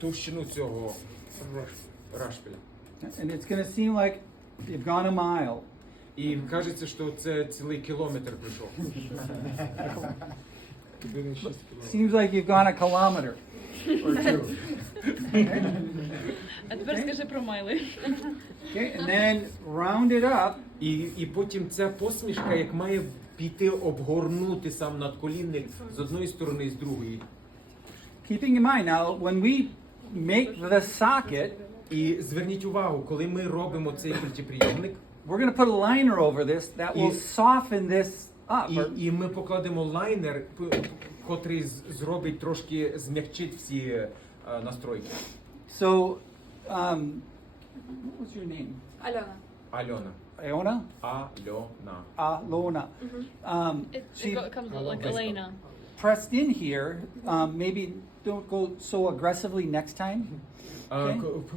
товщину цього рашпіля. And it's going to seem like you've gone a mile. І кажеться, що це цілий кілометр пройшов. Seems like you've gone a kilometer or two. А тепер скажи про майли. Okay, and then round it up. І потім ця посмішка, як має піти обгорнути сам надколінник з одної сторони і з другої. Keeping in mind now, when we make the socket, І зверніть увагу, коли ми робимо цей культіприйомник, we're going to put a liner over this that will soften this up. і ми покладемо лайнер, котрий зробить трошки, змягчить всі настройки. So, what was your name? Альона. Альона. Iona? Альона. Alona. She It comes like Elena. pressed in here. Maybe don't go so aggressively next time.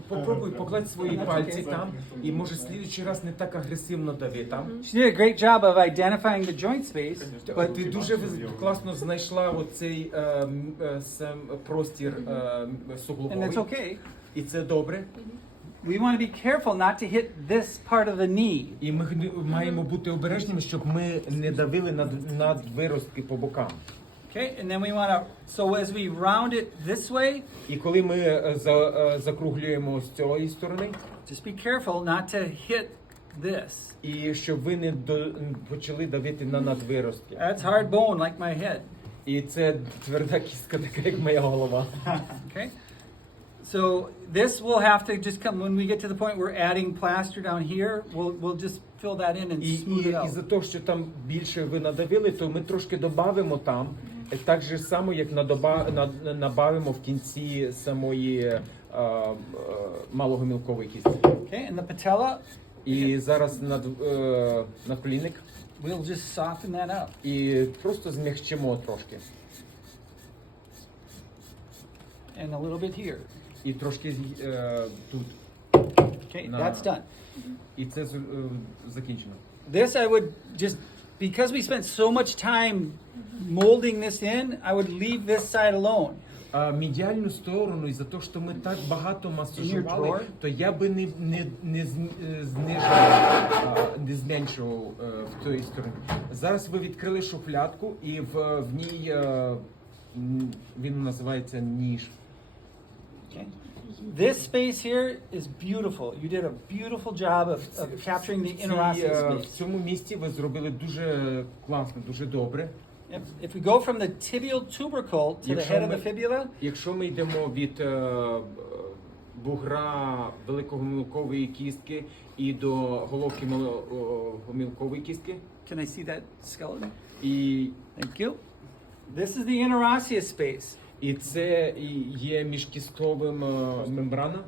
Попробуй покладь свої пальці там, і може слідуючий раз не так агресивно дави там. She did a great job of identifying the joint space. But ти дуже класно знайшла оцей сам простір And суглобовий. it's okay. І це добре. We want to be careful not to hit this part of the knee. І ми маємо бути обережними, щоб ми не давили над виростки по бокам. Okay, and then we want to, so as we round it this way, І коли ми закруглюємо з цієї сторони, just be careful not to hit this. і щоб ви не почали давити на надвиростки. That's hard bone like my head. І це тверда кістка, така як моя голова. Okay? So this will have to just come, when we get to the point we're adding plaster down here, we'll just fill that in and smooth it І за out. те, що там більше ви надавили, то ми трошки додамо там, так же само, як набавимо в кінці самої малогомілкової кістки. Okay, and the patella, І зараз надколінник, we'll just soften that up. і просто змягчимо трошки. And a little bit here. І трошки тут. Okay, No. that's done. І це закінчено. This I would just, because we spent so much time molding this in, I would leave this side alone. Медіальну сторону, і за те, що ми так багато масажували, drawer? то я би не знижував, не зменшував в тій стороні. Зараз ви відкрили шуфлядку, і в ній він називається ніж. Okay. This space here is beautiful. You did a beautiful job of capturing the interosseous В space. цьому місці ви зробили дуже класно, дуже добре. If we go from the tibial tubercle to the head of the fibula, Якщо ми йдемо від бугра великогомілкової кістки і до головки малогомілкової кістки, can I see that skeleton? і Thank you. This is the interosseous space. І це є міжкістковим мембрана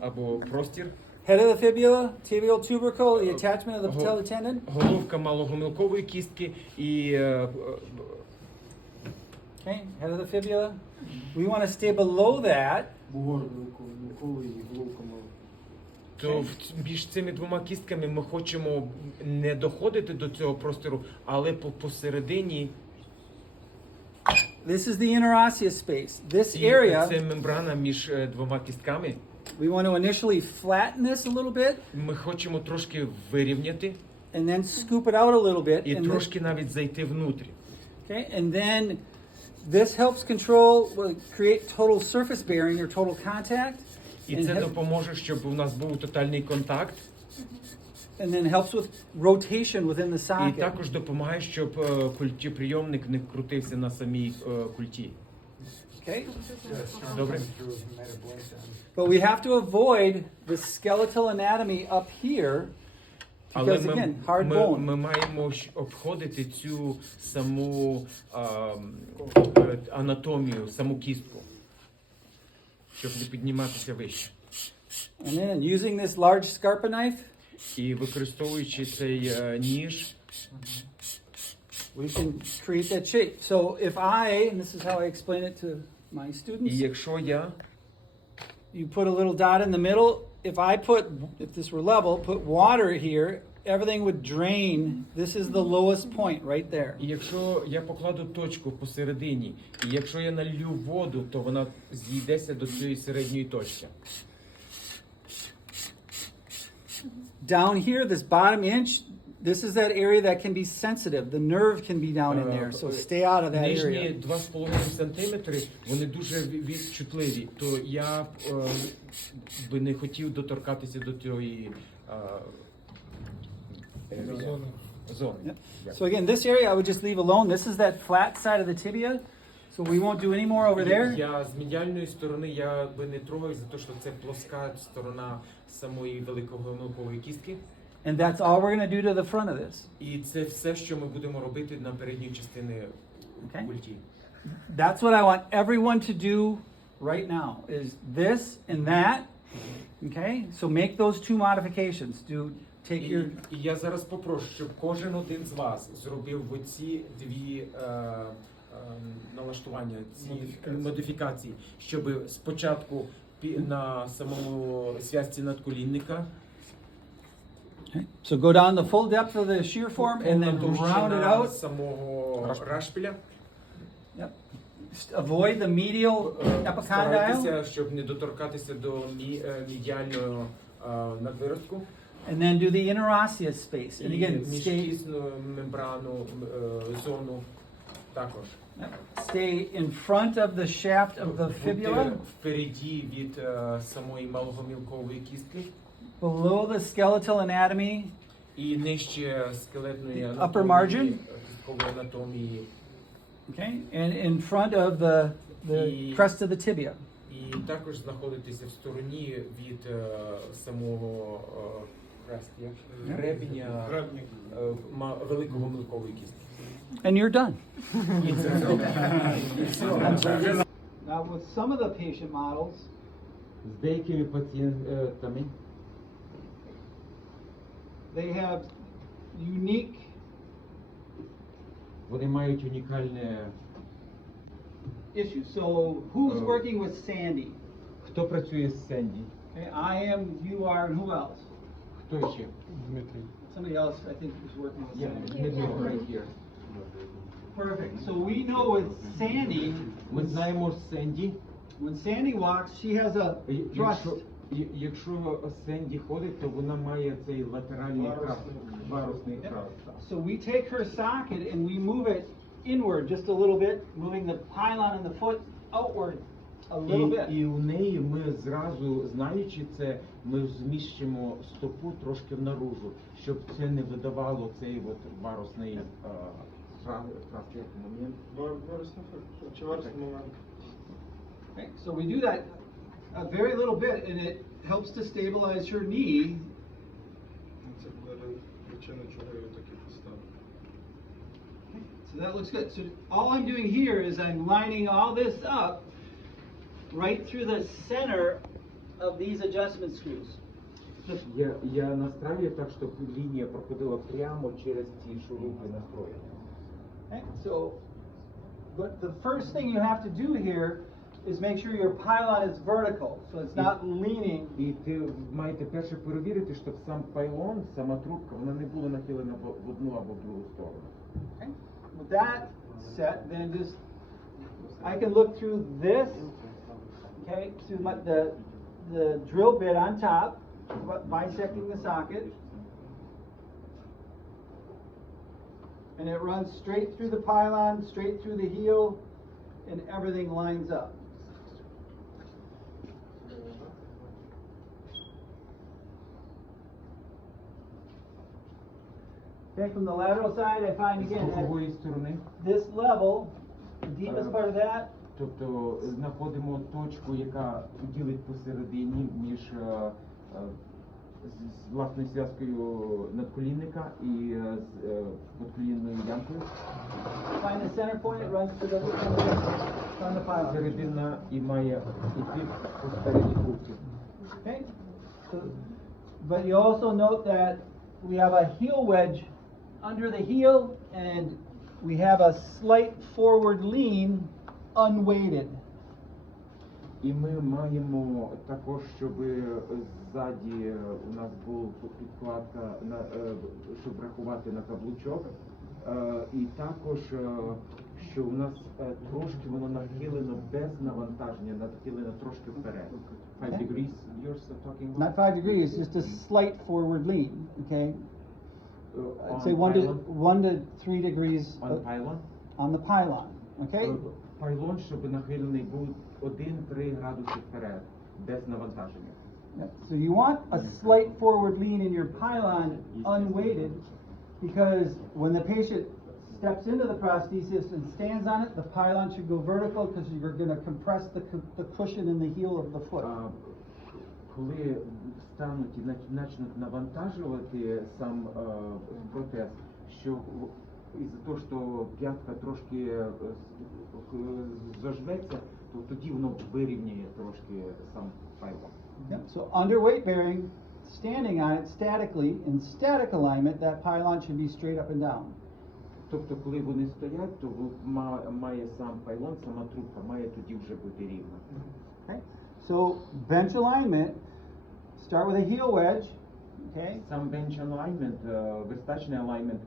або простір. Head of the fibula, tibial tubercle, the attachment of the patellar tendon. Головка малогомілкової кістки і Okay, head of the fibula. We want to stay below that. то між цими двома кістками ми хочемо не доходити до цього простору, але посередині. This is the interosseous space. This І area, це мембрана між двома кістками. we want to initially flatten this a little bit Ми хочемо трошки вирівняти and then scoop it out a little bit. і And трошки навіть зайти внутрі. okay, and then this helps control, create total surface bearing or total contact. І це допоможе, щоб у нас був тотальний контакт. And then helps with rotation within the І socket. також допомагає, щоб культіприйомник не крутився на самій культі. Okay? Добре? But we have to avoid the skeletal anatomy up here Але because again, hard bone. ми маємо обходити цю саму анатомію, саму кістку, щоб не підніматися вище. And then using this large scarpa knife, І використовуючи цей ніж, we can create that shape. So if and this is how I explain it to my і students, якщо я you put a little dot in the middle. If this were level, put water here everything would drain, this is the lowest point right there. І якщо я покладу точку посередині, і якщо я налью воду, то вона зійдеться до цієї середньої точки. Down here, this bottom inch, this is that area that can be sensitive. The nerve can be down in there, so stay out of that Нижні area. 2,5 сантиметри, вони дуже відчутливі, то я би не хотів доторкатися до цієї зони. So again, this area I would just leave alone. This is that flat side of the tibia, so we won't do any more over there. Я з медіальної сторони я би не трогав, за те, що це плоска сторона самої великогомілкової кістки. And that's all we're going to do to the front of this. І це все, що ми будемо робити на передній частині культі. That's what I want everyone to do right now, is this and that. Okay? So make those two modifications. Take your... І я зараз попрошу, щоб кожен один з вас зробив оці дві налаштування, ці модифікації, щоб спочатку на самому зв'язці надколінника. Okay. So go down the full depth of the shear form and then round it out. Самого рашпіля. Yep. Avoid the medial epicondyle. Старайтеся, щоб не доторкатися до медіального надвиростку. And then do the interosseous space. And again, stay, Міжкісну мембрану, зону також. stay in front of the shaft of the fibula, Будьте впереді від самої малогомілкової кістки. below the skeletal anatomy, І нижче скелетної Upper margin. кісткової анатомії. okay, and in front of the crest of the tibia. І також знаходитися в стороні від самого гребня великогомілкової кістки. And you're done. І це зроблено. Now, with some of the patient models, З деякими пацієнтами they have unique вони мають унікальне. issues. So, who's working with Sandy? Хто працює з Сенді? Okay, I am, you are, and who else? Хто ще? Somebody else, I think, is working with Sandy. Дмитро, right here. Perfect. So we know with Sandy, Ми знаємо Сенді. when Sandy walks, she has a thrust. Якщо Сенді ходить, то вона має цей латеральний трап, варусний трап. So we take her socket and we move it inward just a little bit, moving the pylon and the foot outward a little bit. І у неї ми зразу, знаючи це, ми зміщимо стопу трошки наружу, щоб це не видавало цей от варусний момент. Okay, so we do that a very little bit, and it helps to stabilize her knee. So that looks good. So all I'm doing here is I'm lining all this up right through the center of these adjustment screws. Я настраюю так, щоб лінія проходила прямо через ці шурупи настрою. Okay, so, but the first thing you have to do here is make sure your pylon is vertical, so it's not leaning. І ти маєте перше перевірити, щоб сам пайлон, сама трубка, вона не була нахилена в одну або в другу сторону. Okay. With that set, then just I can look through this, okay, through the drill bit on top, bisecting the socket, and it runs straight through the pylon, straight through the heel, and everything lines up. Okay, from the lateral side, I find З again бокової at сторони, this level, the deepest part of that, тобто знаходимо точку, яка ділить посередині між з власною зв'язкою надколінника і з надколінною ямкою. find the center point, it runs to the on the pylon. Середина і має іти посередині трубки. Okay? So, but you also note that we have a heel wedge under the heel, and we have a slight forward lean unweighted. І ми маємо також, щоб ззаді у нас була підкладка, щоб рахувати на каблучок. І також, що у нас трошки воно нахилено без навантаження, нахилено трошки вперед. 5 Okay. degrees you're talking about? Not 5 degrees, just a slight forward lean, okay? I'd say On 1 to 3 degrees On pylon? on the pylon, okay? Пайлон, щоб нахилений був 1-3 градуси вперед, без навантаження. Yep. So you want a slight forward lean in your pylon unweighted, because when the patient steps into the prosthesis and stands on it, the pylon should go vertical because you're going to compress the cushion in the heel of the foot. Коли стануть і почнуть навантажувати сам протез, що із-за того, що п'ятка трошки зажметься, то тоді воно вирівняє трошки сам пайлон. Yep. So under weight bearing, standing on it statically, in static alignment, that pylon should be straight up and down. Тобто, коли вони стоять, то має сам пайлон, сама трубка має тоді вже бути рівна. Okay. So bench alignment, start with a heel wedge, okay? Сам bench alignment, верстачний alignment,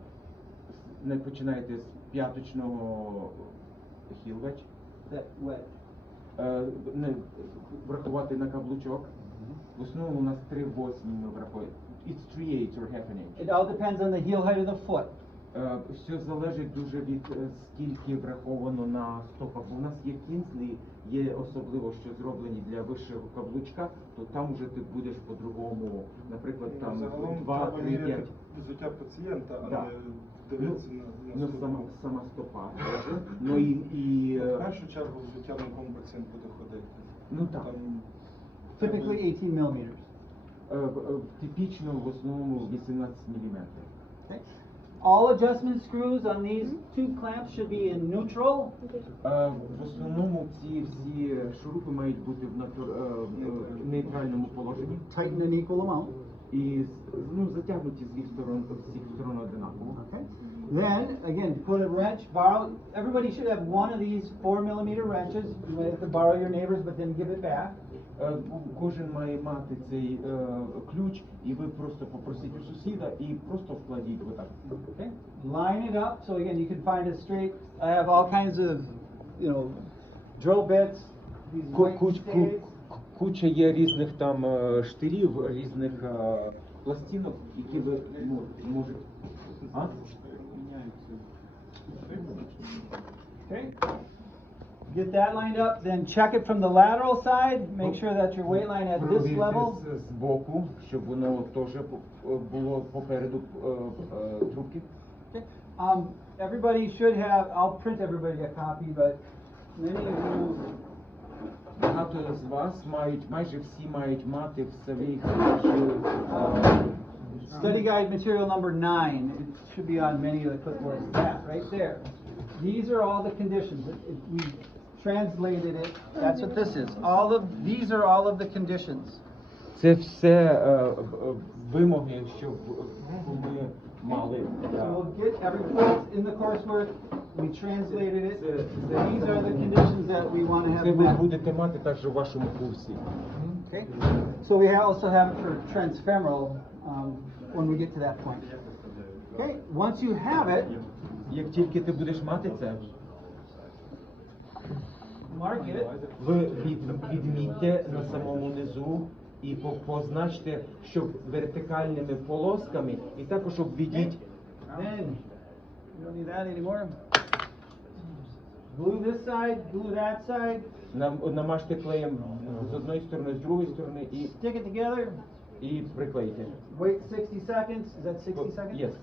не починаєте з п'яточного heel wedge, That wedge. не врахувати на каблучок. В основному у нас 3/8 ми врахуємо. It's 3/8 or half an inch. It all depends on the heel height of the foot. Все залежить дуже від скільки враховано на стопах. У нас є кінслі, є особливо, що зроблені для вищого каблучка, то там вже ти будеш по-другому, наприклад, там Загалом 2, треба 3, міряти 5. взуття пацієнта, а Да. не дивитися на стопу. Сама стопа. Ну і В першу чергу взуття, на якому пацієнт буде ходити. Ну так. Там Typically 18 millimeters. Типічно в основному 18 мм. Okay. All adjustment screws on these two clamps should be in neutral. В основному ці всі шурупи мають бути в нейтральному положенні. Tighten an equal amount. І затягнуті з всіх сторон одинаково. Okay. Then, again, to put a wrench, borrow, everybody should have one of these 4mm wrenches. You may have to borrow your neighbor's, but then give it back. Кожен має мати цей ключ, і ви просто попросіть у сусіда і просто вкладіть отак. Okay. Line it up. So again, you can find a straight. I have all kinds of, drill bits. These white staves. Куча є різних там штирів, різних пластинок, які ви можете. Okay. Get that lined up. Then check it from the lateral side. Make sure that your weight line at this level. Провірте з боку, щоб воно теж було попереду трубки. Okay. Everybody should have. I'll print everybody a copy, but many of you. Багато з вас майже всі мають мати в своїх Study guide material number 9. It should be on many of the clipboards. That right there. These are all the conditions. We translated it. That's what this is. These are all of the conditions. Це все вимоги, щоб ми мали. So we'll get everything in the coursework. We translated it. These are the conditions that we want to Це have ви met. будете мати також у вашому курсі. Okay. So we also have it for transfemoral when we get to that point. Okay. Once you have it, Як тільки ти будеш мати це, mark it. ви відмітьте на самому низу і позначте, щоб вертикальними полосками, і також обведіть. Then you don't need that anymore. Glue this side, glue that side, Намажте клеєм з одної сторони, з другої сторони stick it together. і приклейте. Wait 60 seconds. Is that 60 seconds? Yes.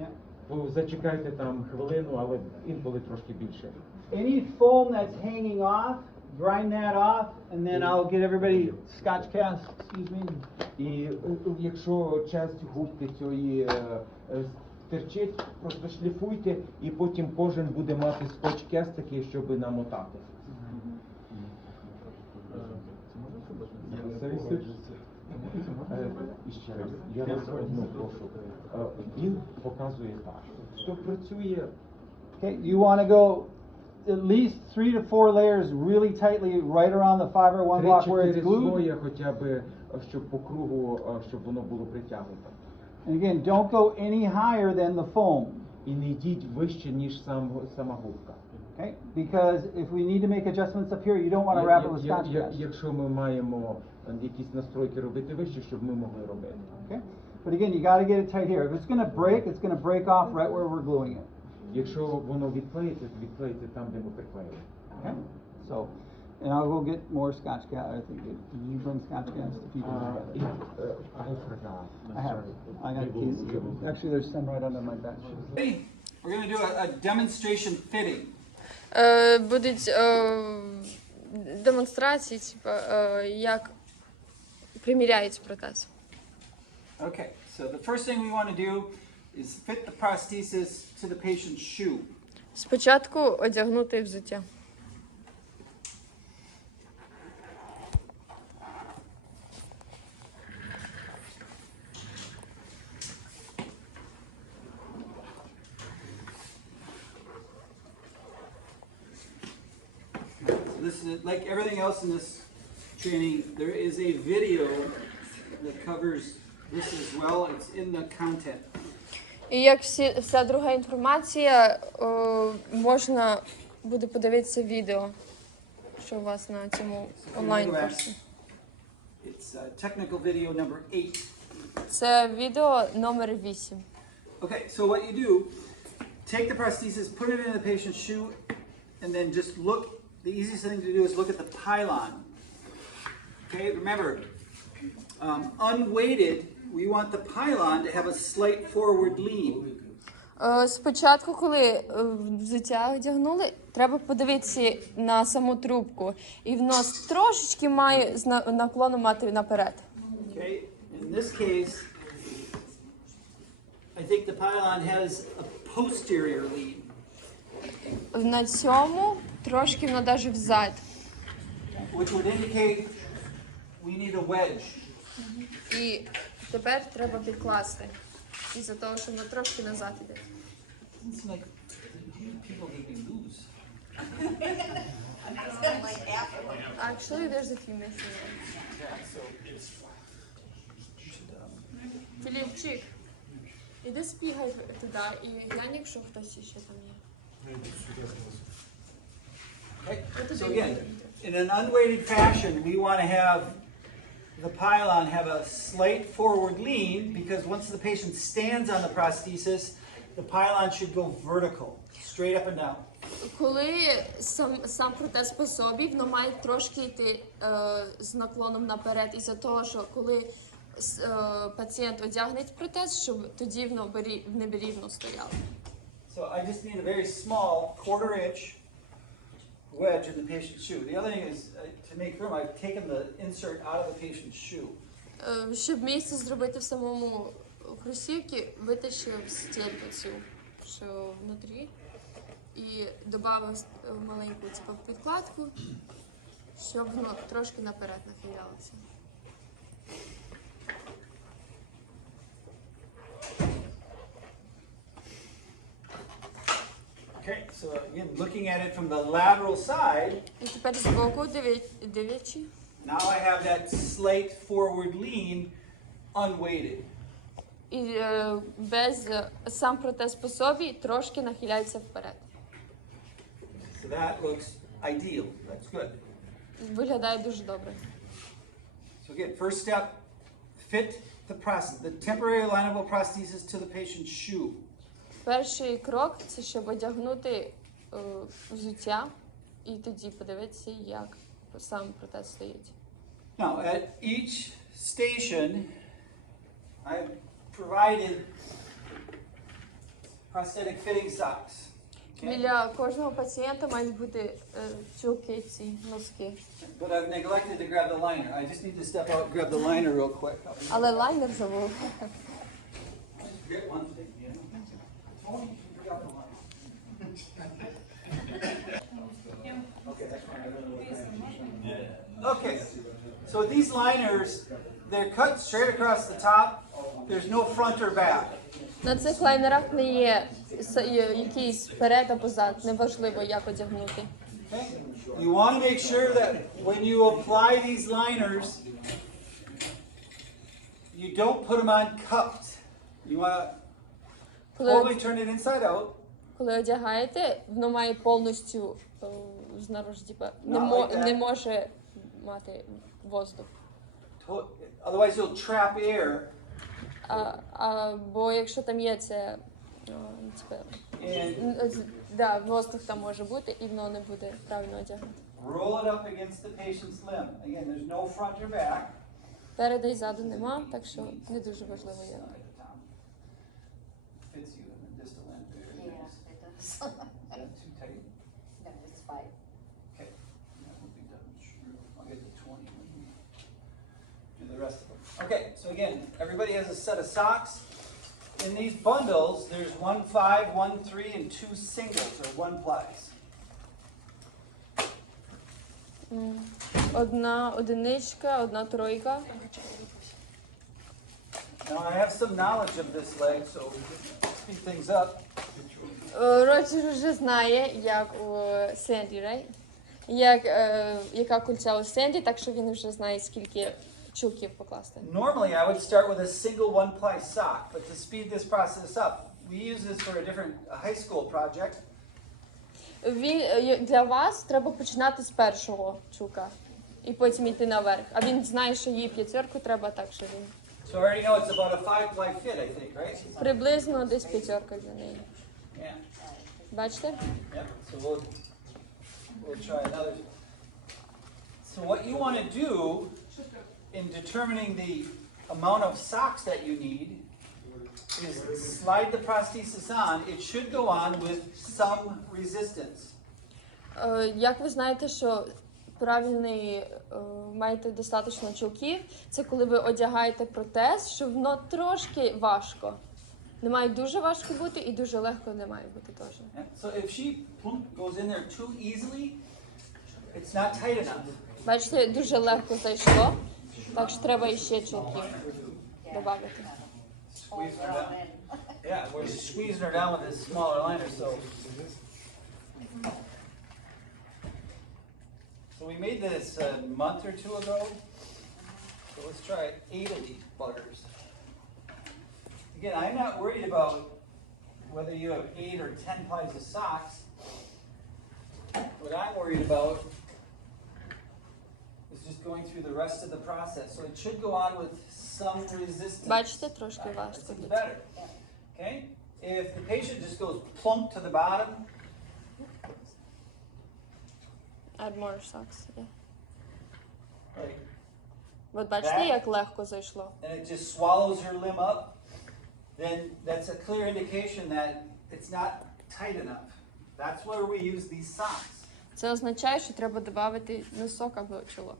Yeah. Зачекайте там хвилину, але інколи трошки більше. Any foam that's hanging off, grind that off, and then I'll get everybody Scotch cast. Excuse me. І якщо часть губки цієї терчить, просто шліфуйте, і потім кожен буде мати скотч-кест такий, щоб намотати. І ще раз, я вас одну прошу. Він показує так. Хто працює, Okay, you want to go at least 3 to 4 layers really tightly right around the fiber one block where it's 3-4 glued. слоя хоча б, щоб по кругу, щоб воно було притягнуто. And again, don't go any higher than the foam. І не йдіть вище, ніж сама губка. Okay? Because if we need to make adjustments up here, you don't want to wrap it with Scotch gas. Якщо ми маємо якісь настройки робити вище, щоб ми могли робити. Okay? But again, you got to get it tight here. If it's going to break, it's going to break off right where we're gluing it. Якщо воно відклеїться, то відклеїться там, де ми приклеїли. Okay? So, and I'll go get more Scotch gas. I think you bring Scotch gas to people. I forgot. I have. I got keys. Actually, there's some right under my bench. We're going to do a demonstration fitting. Будуть демонстрації, типу, як приміряють протез. Okay, so the first thing we want to do is fit the prosthesis to the patient's shoe. Спочатку одягнути взуття. This is like everything else in this training. There is a video that covers this as well. It's in the content. І як вся друга інформація, можна буде подивитися відео, що у вас на цьому онлайн-курсі. It's technical video number 8. Це відео номер 8. Okay, so what you do, take the prosthesis, put it in the patient's shoe, and then just look. The easiest thing to do is look at the pylon. Okay, remember, unweighted, we want the pylon to have a slight forward lean. Спочатку, коли взуття одягнули, треба подивитися на саму трубку. І воно трошечки має наклону мати наперед. Okay, in this case, I think the pylon has a posterior lean. На цьому трошки воно навіть взад. Which would indicate we need a wedge. І тепер треба підкласти. Із-за того, що воно трошки назад іде. It's like people getting loose. Actually, there's a few missing. Філіпчик, іди спігай туди і глянь, якщо хтось ще там є. Okay. So again, in an unweighted fashion, we want to have the pylon have a slight forward lean because once the patient stands on the prosthesis, the pylon should go vertical, straight up and down. Коли сам протез по собі, воно має трошки йти з наклоном наперед, із-за того, що коли пацієнт одягне протез, щоб тоді воно в небі рівно стояло. So I just need a very small 1/4 inch wedge in the patient's shoe. The other thing is to make room, I've taken the insert out of the patient's shoe. Щоб місце зробити в самому кросівці, витащив стельку цю, що внутрі, і додав маленьку підкладку, щоб воно трошки наперед нахилялося. Okay, so again, looking at it from the lateral side, І тепер збоку дивлячи. now I have that slight forward lean unweighted. І без сам протез по собі трошки нахиляється вперед. So that looks ideal. That's good. Виглядає дуже добре. So again, first step, fit the temporary alignable prosthesis to the patient's shoe. Перший крок – це щоб одягнути взуття і тоді подивитися, як сам протез стоїть. Now, at each station, I've provided prosthetic fitting socks. Okay? Біля кожного пацієнта мають бути чулки ці, носки. But I've neglected to grab the liner. I just need to step out and grab the liner real quick. Але лайнер забув. Get one thing, you know. Tony, you forgot the liner. Okay, that's fine. Okay, so these liners, they're cut straight across the top. There's no front or back. На цих лайнерах не є якийсь вперед або зад, неважливо, як одягнути. Okay? You want to make sure that when you apply these liners, you don't put them on cups. You want to totally turn it inside out. Коли одягаєте, воно має повністю знаружи, типа, не може мати воздух. Otherwise you'll trap air. Бо якщо там є це, типа, воздух там може бути, і воно не буде правильно одягнути. Roll it up against the patient's limb. Again, there's no front or back. Переда і ззаду нема, так що не дуже важливо як. Fits you in the distal end. Yeah, it does. Is that too tight? No, it's fine. Okay. That will be done. I'll get to 20. Do the rest of them. Okay, so again, everybody has a set of socks. In these bundles, there's 1 5, 1 3, and 2 singles or 1 plies. Одна одиничка, одна тройка. Now I have some knowledge of this leg, so speed things up. Роджер вже знає, як у Сенді, right? Яка кульця у Сенді, так що він вже знає, скільки чулків покласти. Normally I would start with a single 1-ply sock, but to speed this process up, we use this for a different high school project. Для вас треба починати з першого чулка і потім йти наверх. А він знає, що їй п'ятерку треба, так що він. So I already know it's about a 5-ply fit, I think, right? Приблизно десь п'ятерка для неї. Yeah. Бачите? Yep. So we'll try another. So what you want to do in determining the amount of socks that you need is slide the prosthesis on. It should go on with some resistance. Як ви знаєте, що правильний маєте достатньо чулків, це коли ви одягаєте протез, що воно трошки важко. Не має дуже важко бути і дуже легко не має бути теж. So if she goes in there too easily, it's not tight enough. Бачите, дуже легко зайшло, так що треба іще чулків додати. Squeeze her down. Yeah, we're squeezing her down with this smaller liner, so. So we made this a month or two ago. So let's try 8 of these buggers. Again, I'm not worried about whether you have 8 or 10 plies of socks. What I'm worried about is just going through the rest of the process. So it should go on with some resistance. Бачите, трошки важко. It's better. Okay? If the patient just goes plump to the bottom, Add more socks. Yeah. like, От бачите, як легко зайшло? and it just swallows her limb up, then that's a clear indication that it's not tight enough. That's where we use these socks. Це означає, що треба додати носок або чулок.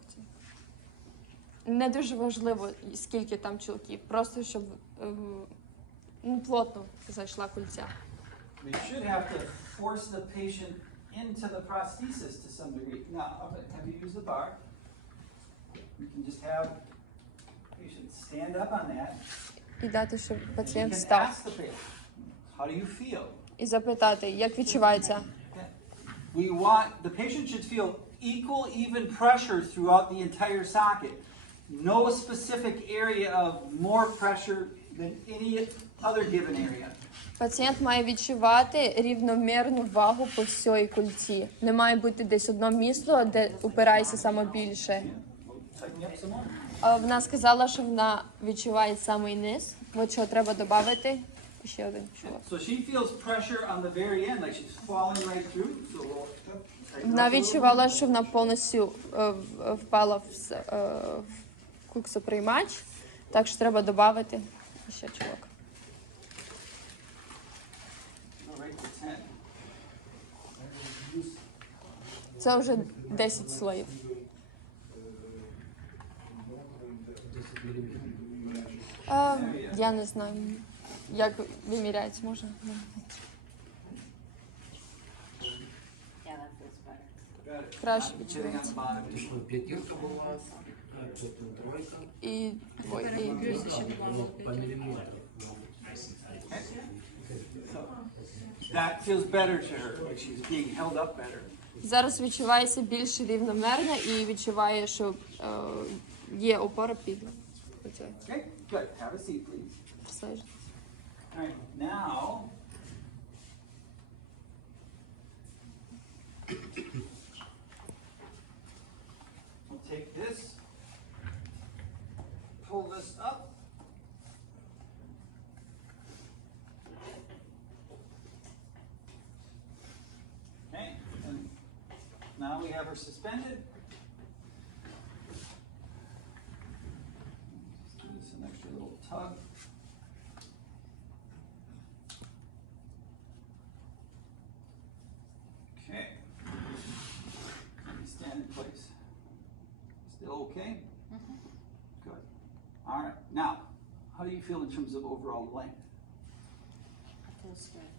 Не дуже важливо, скільки там чулків, просто щоб плотно зайшла кульця. We should have to force the patient into the prosthesis to some degree. Now, have you used the bar? You can just have the patient stand up on that. І дати, щоб You пацієнт can встав. ask the patient, how do you feel? І запитати, як відчувається. We want, the patient should feel equal, even pressure throughout the entire socket. No specific area of more pressure than any other given area. Пацієнт має відчувати рівномірну вагу по всій кульці. Не має бути десь одно місце, де упирається саме більше. Tighten up some more. Вона сказала, що вона відчуває самий низ. От що треба додати. Ще один чулок. So she feels pressure on the very end, like she's falling right through. So we'll tighten up Вона a little відчувала, що вона повністю впала в куксоприймач, так що треба додати ще чулок. Go right to 10. Це вже 10 слоїв. Я не знаю, як виміряється, може. Yeah, that feels better. Got it. Краще Getting on відчувається. the bottom. Пішла п'ятірка була, потім тройка, І двойка, і двійка. по міліметру. Okay. So that feels better to her, like she's being held up better. Зараз відчувається більш рівномірно і відчуває, що є опора під оцею. Okay, good. Have a seat, please. Присаджуйтесь. All right, now we'll take this, pull this up. Okay, and now we have her suspended. Just give this an extra little tug. Okay. Stand in place. Still okay? Good. All right. Now, how do you feel in terms of overall length? Feels good.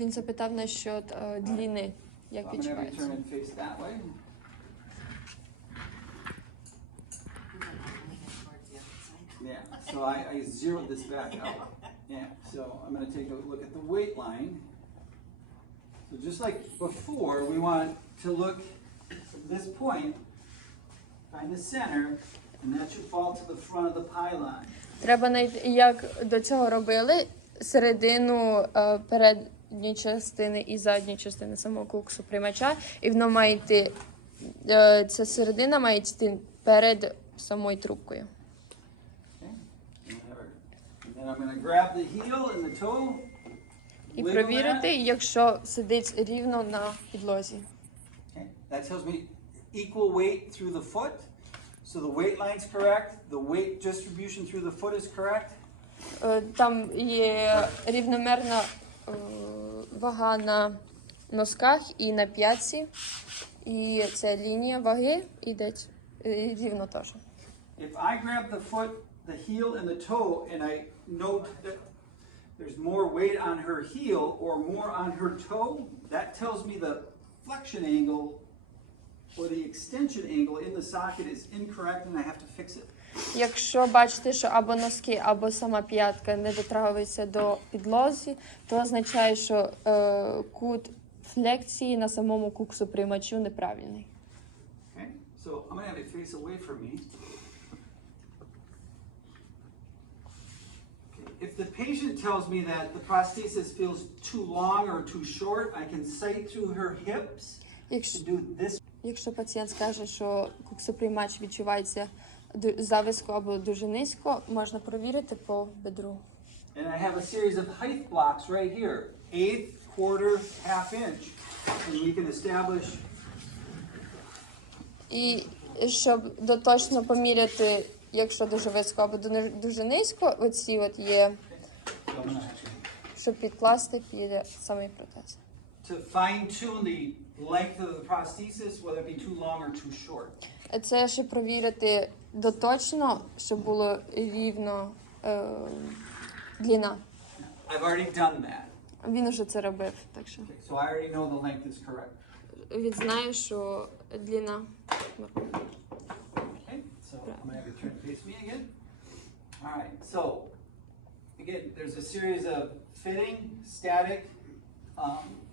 Він запитав насчет длини, як I'm going to have you відчувається. turn and face that way. I'm leaning towards the other side. Yeah. So I zeroed this back out. Yeah. So I'm going to take a look at the weight line. So just like before, we want to look from this point, find the center, and that should fall to the front of the pylon. Треба знайти, як до цього робили, середину передньої частини і задньої частини самого куксу приймача, і воно має йти, ця середина має йти перед самою трубкою. Okay? And then I'm going to grab the heel and the toe. І wiggle провірити, that. якщо сидить рівно на підлозі. Okay? That tells me equal weight through the foot. So the weight line's correct. The weight distribution through the foot is correct. Там є рівномірна вага на носках і на п'ятці. І ця лінія ваги йде рівно теж. If I grab the foot, the heel, and the toe, and I note that there's more weight on her heel or more on her toe, that tells me the flexion angle or the extension angle in the socket is incorrect and I have to fix it. Якщо бачите, що або носки, або сама п'ятка не дотрагується до підлози, то означає, що кут флексії на самому куксу приймачу неправильний. Okay? So I'm going to have it face away from me. Okay. If the patient tells me that the prosthesis feels too long or too short, I can sight through her hips to do this. Якщо пацієнт скаже, що куксоприймач відчувається зависко або дуже низько, можна провірити по бедру. And I have a series of height blocks right here, 1/8, 1/4, 1/2 inch, and we can establish. І щоб доточно поміряти, якщо дуже високо або дуже низько, оці от є, щоб підкласти під самий протез. To fine-tune the length of the prosthesis, whether it be too long or too short. Це ще провірити доточно, щоб було рівно длина. I've already done that. Він уже це робив, так що Okay, so I already know the length is correct. він знає, що длина. Okay, so I'm going to have you turn and face me again. All right, so again, there's a series of fitting, static,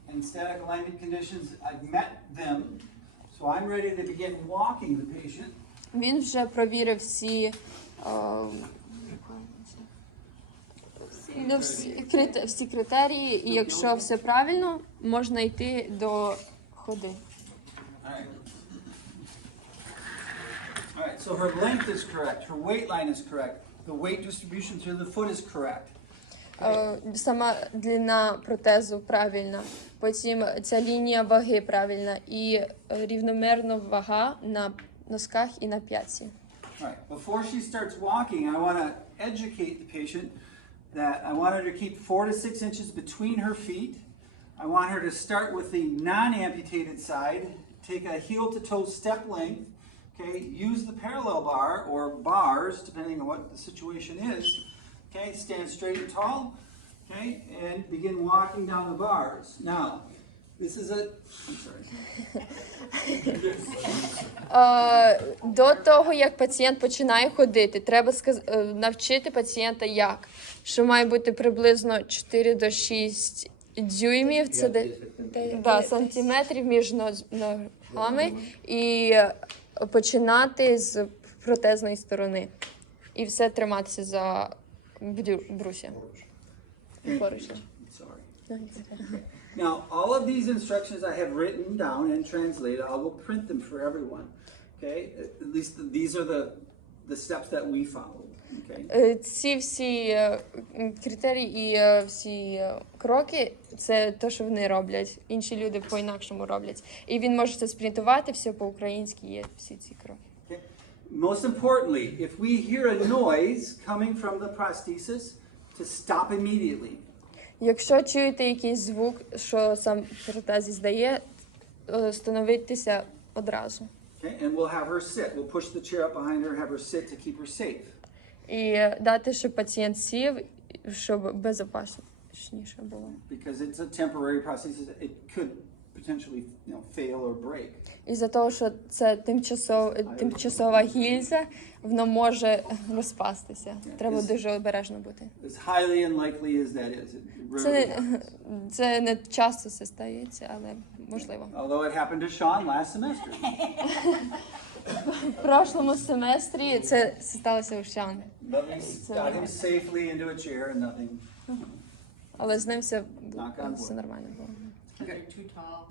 and static alignment conditions. I've met them, so I'm ready to begin walking the patient. Він вже провірив всі, всі критерії, і якщо все правильно, можна йти до ходи. All right. All right, so her length is correct, her weight line is correct, the weight distribution through the foot is correct. Сама длина протезу правильна, потім ця лінія ваги правильна і рівномірно вага на носках і на п'ятці. All right, before she starts walking, I want to educate the patient that I want her to keep 4 to 6 inches between her feet. I want her to start with the non-amputated side, take a heel to toe step length, okay, use the parallel bar or bars, depending on what the situation is, okay, stand straight and tall, okay, and begin walking down the bars. Now, This is a. I'm sorry. До того, як пацієнт починає ходити, треба навчити пацієнта як. Що має бути приблизно 4 до 6 дюймів, це сантиметрів між ногами, і починати з протезної сторони. І все триматися за брусья. Поручня. Now, all of these instructions I have written down and translated. I will print them for everyone. Okay? At least these are the steps that we follow. Okay? Ці всі критерії і всі кроки – це те, що вони роблять. Інші люди по-інакшому роблять. І він може це спринтувати, все по-українськи є всі ці кроки. Okay? Most importantly, if we hear a noise coming from the prosthesis, to stop immediately. Якщо чуєте якийсь звук, що сам протез здає, становитися одразу. Okay? And we'll have her sit. We'll push the chair up behind her, have her sit to keep her safe. І дати, щоб пацієнт сів, щоб безпечніше було. Because it's a temporary prosthesis, it could potentially, fail or break. Із-за того, що це тимчасова гільза, воно може розпастися. Треба дуже обережно бути. As highly unlikely as that is, it rarely happens. Це не часто це стається, але можливо. Although it happened to Sean last semester. В прошлому семестрі це сталося у Шан. But we got him safely into a chair and nothing. Але з ним все Knock on wood. нормально було. You're too tall.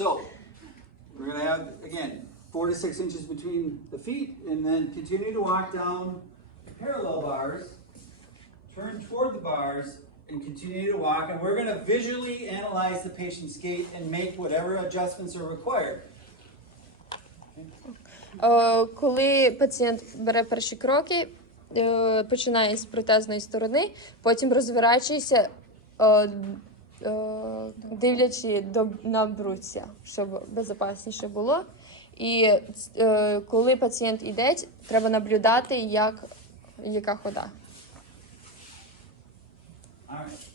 So, we're going to have, again, 4 to 6 inches between the feet, and then continue to walk down parallel bars, turn toward the bars, and continue to walk. And we're going to visually analyze the patient's gait and make whatever adjustments are required. Коли пацієнт бере перші кроки, починає з протезної сторони, потім розвираючися, дивлячи на бруця, щоб безпечніше було. І коли пацієнт іде, треба наблюдати, яка хода. All right.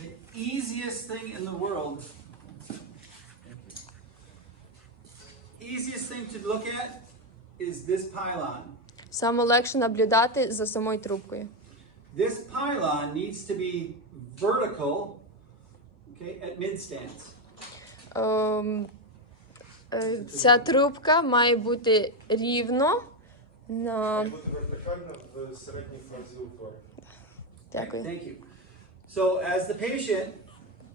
The easiest thing in the world, to look at is this pylon. Саме легше наблюдати за самою трубкою. This pylon needs to be vertical, okay, at mid-stance. Ця трубка має бути рівно на... Бути вертикально в середній фазі упору. Дякую. Thank you. So as the patient,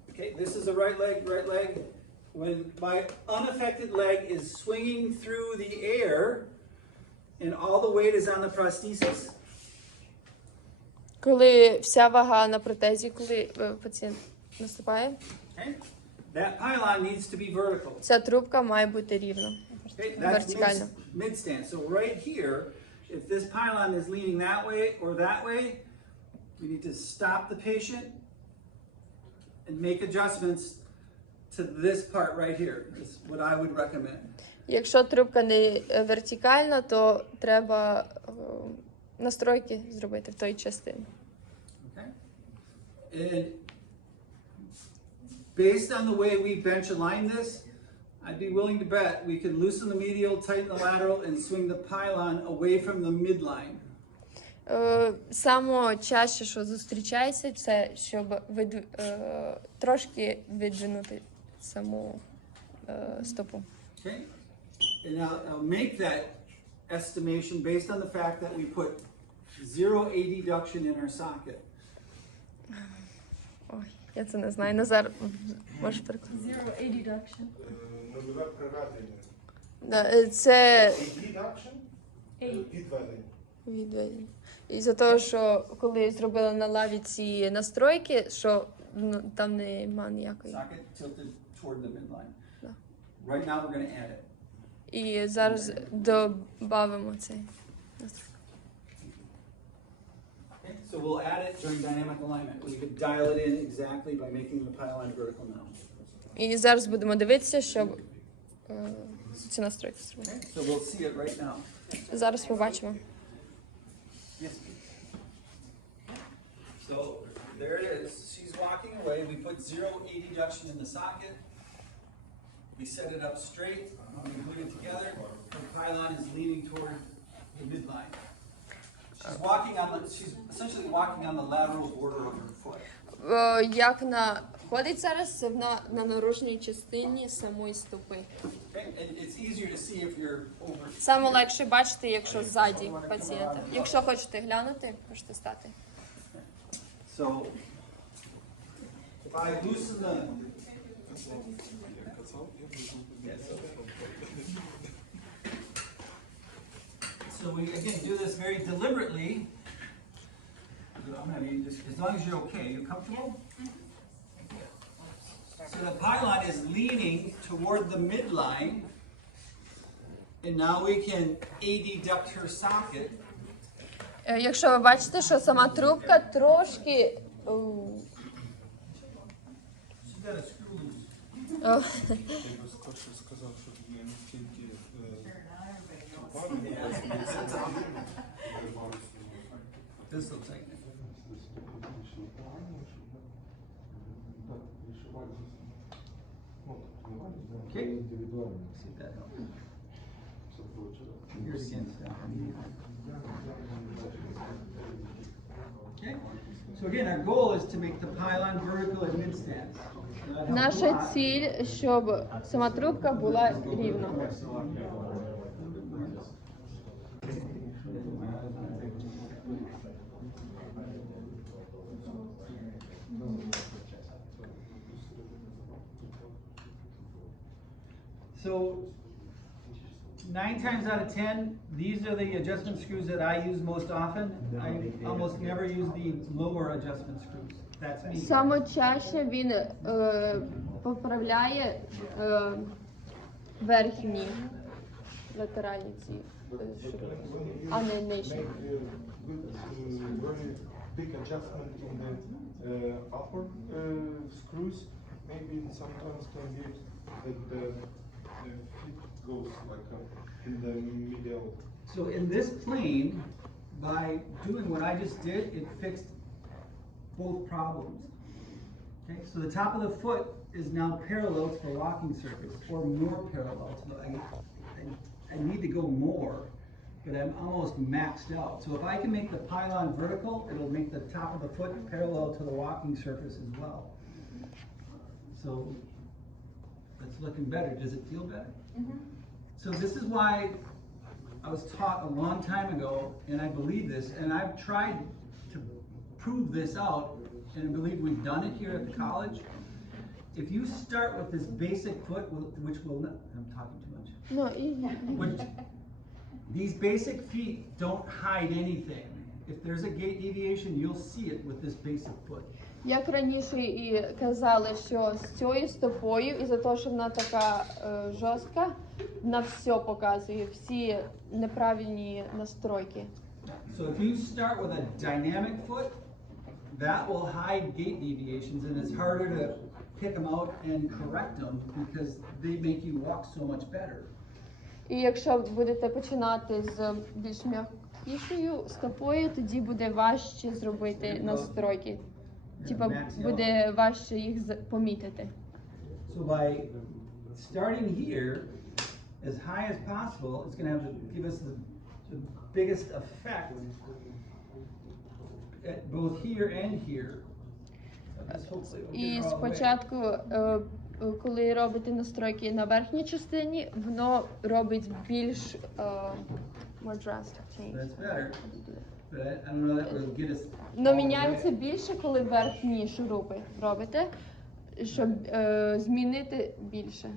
okay, this is a right leg. When my unaffected leg is swinging through the air and all the weight is on the prosthesis. Коли вся вага на протезі, коли пацієнт наступає, Okay? That pylon needs to be vertical. ця трубка має бути рівно, Okay? That's вертикально. mid-stance. So right here, if this pylon is leaning that way or that way, we need to stop the patient and make adjustments to this part right here. Is what I would recommend. Якщо трубка не вертикальна, то треба настройки зробити в той частині. Okay? And based on the way we bench align this, I'd be willing to bet we can loosen the medial, tighten the lateral, and swing the pylon away from the midline. Саме чаще, що зустрічається, це щоб трошки видвинути саму стопу. Okay? And I'll make that estimation based on the fact that we put 0 adduction in our socket. Ой, я це не знаю. Назар, можеш перекладати? Zero A deduction. Нульове приведення. Це Deduction? Підведення. відведення. І за того, що коли зробили на лаві ці настройки, що там нема ніякої. Socket tilted toward the midline. Да. Right now we're going to add it. І зараз додамо цей настройку. Okay? So we'll add it during dynamic alignment. We could dial it in exactly by making the pylon vertical now. І зараз будемо дивитися, щоб ці настройки зробити. Okay? So we'll see it right now. Зараз побачимо. Yes. So there it is. She's walking away. We put 0 A deduction in the socket. We set it up straight. We put it together. The pylon is leaning toward the midline. She's essentially walking on the lateral border of her foot. Як вона ходить зараз, це вона на наружній частині самої стопи. Okay? And it's easier to see if you're over. Саме легше бачити, якщо ззаді пацієнта. Якщо хочете глянути, можете стати. So, if I loosen the So we again do this very deliberately. I'm gonna be just, as long as you're okay, you're comfortable? So the pylon is leaning toward the midline, and now we can adduct her socket. Якщо ви бачите, що сама трубка трошки She's got a screw loose. Я би скорше сказав, що є настільки This looks like it. Okay. See if that helps. Here's again. Okay. So again, our goal is to make the pylon vertical at mid stance. наша ціль, щоб сама трубка була рівна. So 9 times out of 10, these are the adjustment screws that I use most often. I almost never use the lower adjustment screws. That's me. Саме чаще він поправляє верхні латеральні ці шви, а не нижні. very big adjustment in the upper screws. Maybe sometimes can be that the feet goes like in the middle. So in this plane, by doing what I just did, it fixed both problems. Okay, so the top of the foot is now parallel to the walking surface, or more parallel to the. I need to go more, but I'm almost maxed out. So if I can make the pylon vertical, it'll make the top of the foot parallel to the walking surface as well. So that's looking better. Does it feel better? Mm-hmm. So this is why I was taught a long time ago, and I believe this, and I've tried to prove this out, and I believe we've done it here at the college. If you start with this basic foot, which will not, I'm talking too much. Ну, і... Which, these basic feet don't hide anything. If there's a gait deviation, you'll see it with this basic foot. Як раніше і казали, що з цією стопою, із-за того, що вона така жорстка, вона все показує, всі неправильні настройки. So if you start with a dynamic foot, that will hide gait deviations, and it's harder to pick them out and correct them because they make you walk so much better. І якщо будете починати з більш м'якішою стопою, тоді буде важче зробити настройки. Типа буде важче їх помітити. So by starting here as high as possible, it's going to have to give us the biggest effect at both here and here. І спочатку, коли робите настройки на верхній частині, воно робить більш more drastic change. That's better. But I don't know that will get us. Но міняється більше, коли верхні шурупи робите, щоб змінити більше.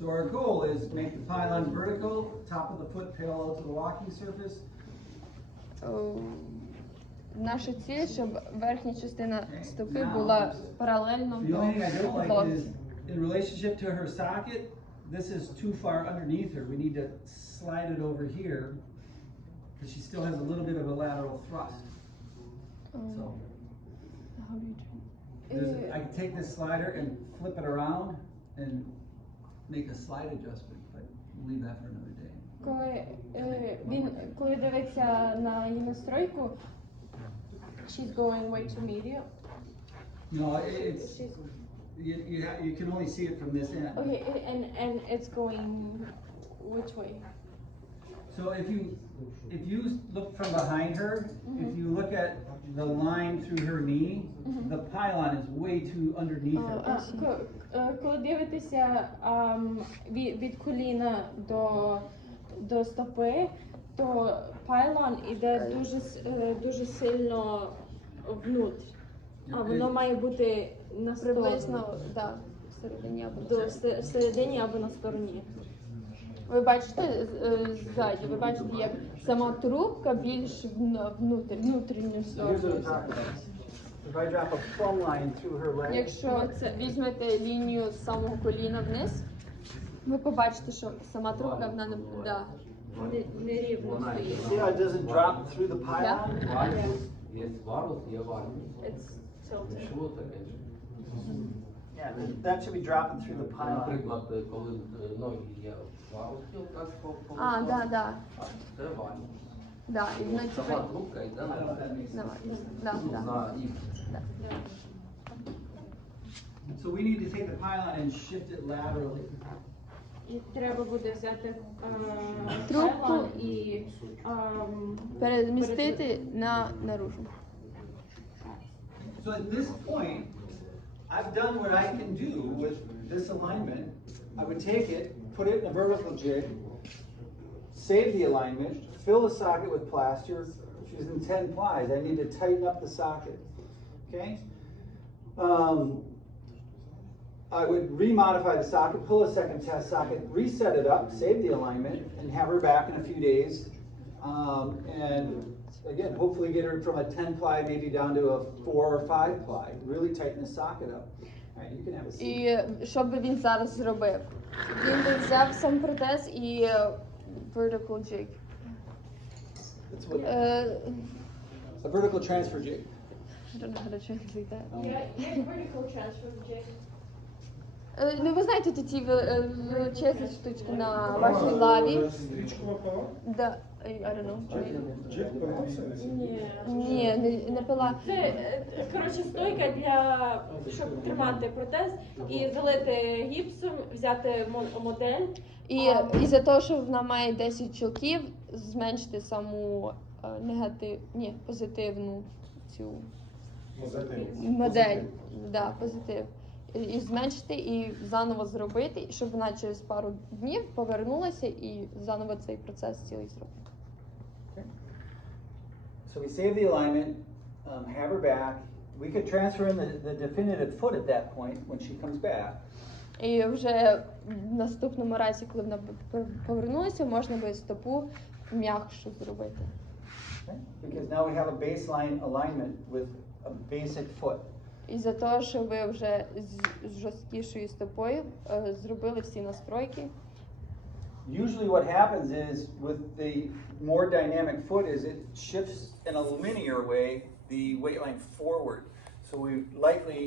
So our goal is to make the pylon vertical, top of the foot parallel to the walking surface. Наша ціль, щоб верхня частина стопи була паралельно The до only thing I don't like підлоги. is in relationship to her socket, this is too far underneath her. We need to slide it over here because she still has a little bit of a lateral thrust. So How do you train? I can take this slider and flip it around and make a slide adjustment, but we'll leave that for another day. Коли він дивиться на її настройку, she's going way too medium. No, it's, you can only see it from this end. Okay, and it's going which way? So if you look from behind her, if you look at the line through her knee, the pylon is way too underneath her. Коли дивитеся від коліна до стопи, то пайлон іде дуже сильно внутрь. А воно має бути на сторону. Приблизно, да, Всередині або на стороні. Ви бачите ззаді, ви бачите, як сама трубка більш внутрішню сторону. If I drop a plumb line through her leg, Якщо візьмете лінію з самого коліна вниз, ви побачите, що сама трубка вона нерівно стоїть. see how it doesn't drop through the pylon? It's tilted. Yeah, that should be dropping through the pylon. Наприклад, коли ноги є валки, якраз А, да. Да, і воно сама трубка йде на їх. So we need to take the pylon and shift it laterally. І треба буде взяти Трубку пайлон і перемістити наружу. So at this point, I've done what I can do with this alignment. I would take it, put it in a vertical jig, save the alignment, fill the socket with plaster. She's in 10 plies. I need to tighten up the socket. Okay? I would remodify the socket, pull a second test socket, reset it up, save the alignment, and have her back in a few days. And again, hopefully get her from a 10 ply maybe down to a 4 or 5 ply. Really tighten the socket up. All right, you can have a seat. І що би він зараз зробив? Він би взяв сам протез і vertical jig. That's what, a vertical transfer jig. I don't know how to translate that. Є vertical transfer jig. Ну, ви знаєте, ті величезні штучки на вашій лаві. Стрічкова пила? Да, I don't know. Джек пила? Ні, не пила. Це, коротше, стойка для, щоб тримати протез і залити гіпсом, взяти модель. І із-за того, що вона має 10 чулків, зменшити саму позитивну цю модель. Да, позитив. І зменшити, і заново зробити, щоб вона через пару днів повернулася і заново цей процес цілий зробити. So we save the alignment, have her back. We could transfer in the definitive foot at that point when she comes back. І вже в наступному разі, коли вона повернулася, можна буде стопу м'якшу зробити. Okay? Because now we have a baseline alignment with a basic foot. І за того, що ви вже з жорсткішою стопою зробили всі настройки. Usually what happens is with the more dynamic foot is it shifts in a linear way the weight line forward. So we likely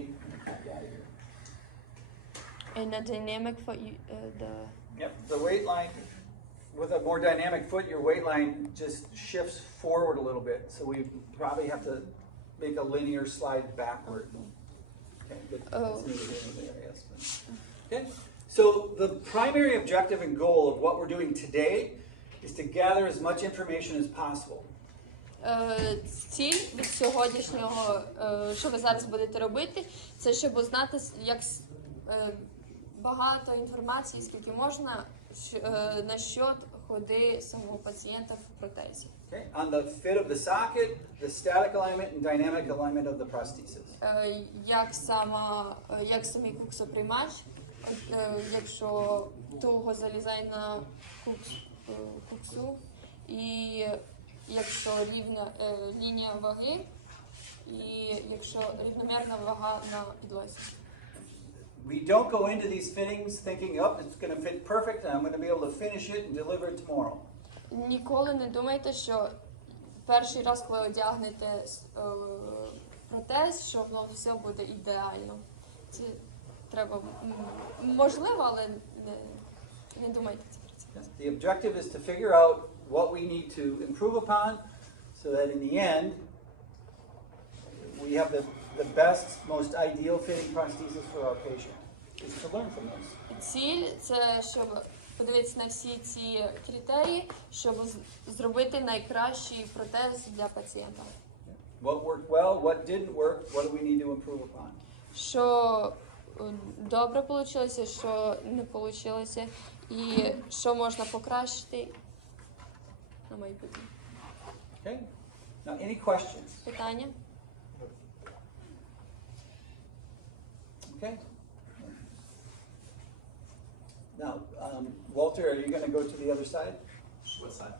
And a dynamic foot, Yep, the weight line with a more dynamic foot, your weight line just shifts forward a little bit. So we probably have to make a linear slide backward. Okay, but that's neither here nor there, yes. Okay, so the primary objective and goal of what we're doing today is to gather as much information as possible. Ціль від сьогоднішнього, що ви зараз будете робити, це щоб знати, як багато інформації, скільки можна, на счет ходи самого пацієнта в протезі. Okay, on the fit of the socket, the static alignment and dynamic alignment of the prosthesis. Як самий куксоприймач, якщо туго залізає на куксу, і якщо рівна лінія ваги, і якщо рівномірна вага на підлозі. We don't go into these fittings thinking, oh, it's going to fit perfect and I'm going to be able to finish it and deliver it tomorrow. Ніколи не думайте, що перший раз, коли одягнете протез, що воно все буде ідеально. Це треба, можливо, але не думайте про це. The objective is to figure out what we need to improve upon so that in the end we have the best, most ideal fitting prosthesis for our patient, is to learn from this. Ціль це щоб подивитися на всі ці критерії, щоб зробити найкращий протез для пацієнта. What worked well, what didn't work, what do we need to improve upon? Що добре вийшло, що не вийшло, і що можна покращити на майбутнє. Okay? Now, any questions? Питання? Okay. Now, Walter, are you going to go to the other side? What side?